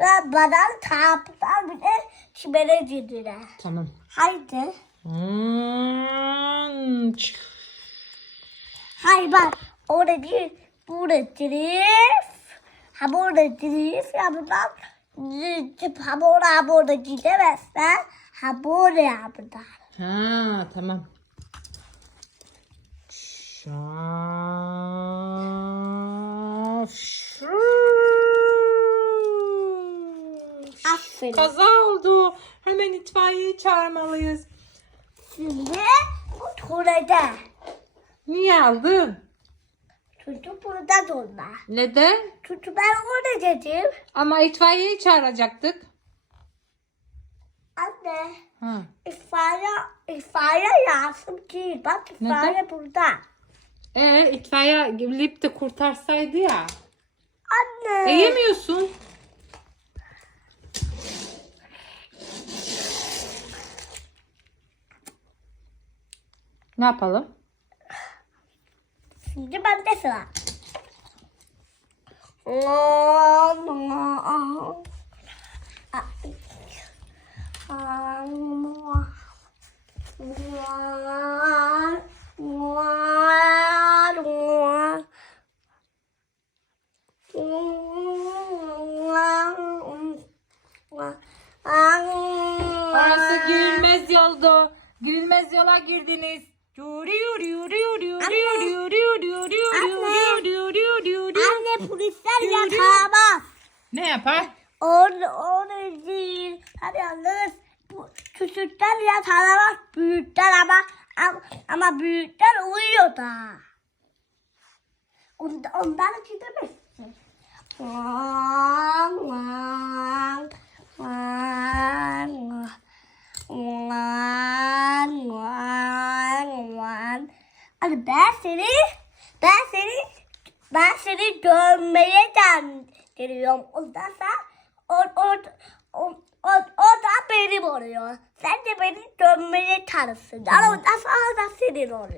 ve bana taptan bir de çimene girdiler. Tamam. Haydi. Hmm. Hayır bak. Orada değil. Burada drift. Ha burada drift. Ya buradan drift. Ha burada ha burada gidemezsen. Ha burada ya buradan. Ha tamam. Şaf. Aferin. Kaza oldu. Hemen itfaiyeyi çağırmalıyız. Şimdi bu tuvalete. Niye aldın? Çocuk burada durma. Neden? Çünkü ben orada dedim. Ama itfaiyeyi çağıracaktık. Anne. Ha. İtfaiye, itfaiye lazım değil. Bak itfaiye burada. Ee, itfaiye gelip de kurtarsaydı ya. Anne. E yemiyorsun. Ne yapalım? Şimdi bende sıra. Orası girilmez yoldu. Girilmez yola girdiniz. Anne polisler yakamaz. Ne yapar? Onu, onu değil. Tabii anlarız. Bu küçükler yakalamaz büyükler ama ama büyükler uyuyor da. Ondan, ondan içinde mi? Allah Allah. Hadi ben seni, ben seni, ben seni dövmeye geliyorum. Ondan sonra o, o, o, o, o da benim oluyor. Sen de beni dövmeye çalışsın. Ama ondan sonra da senin oluyor.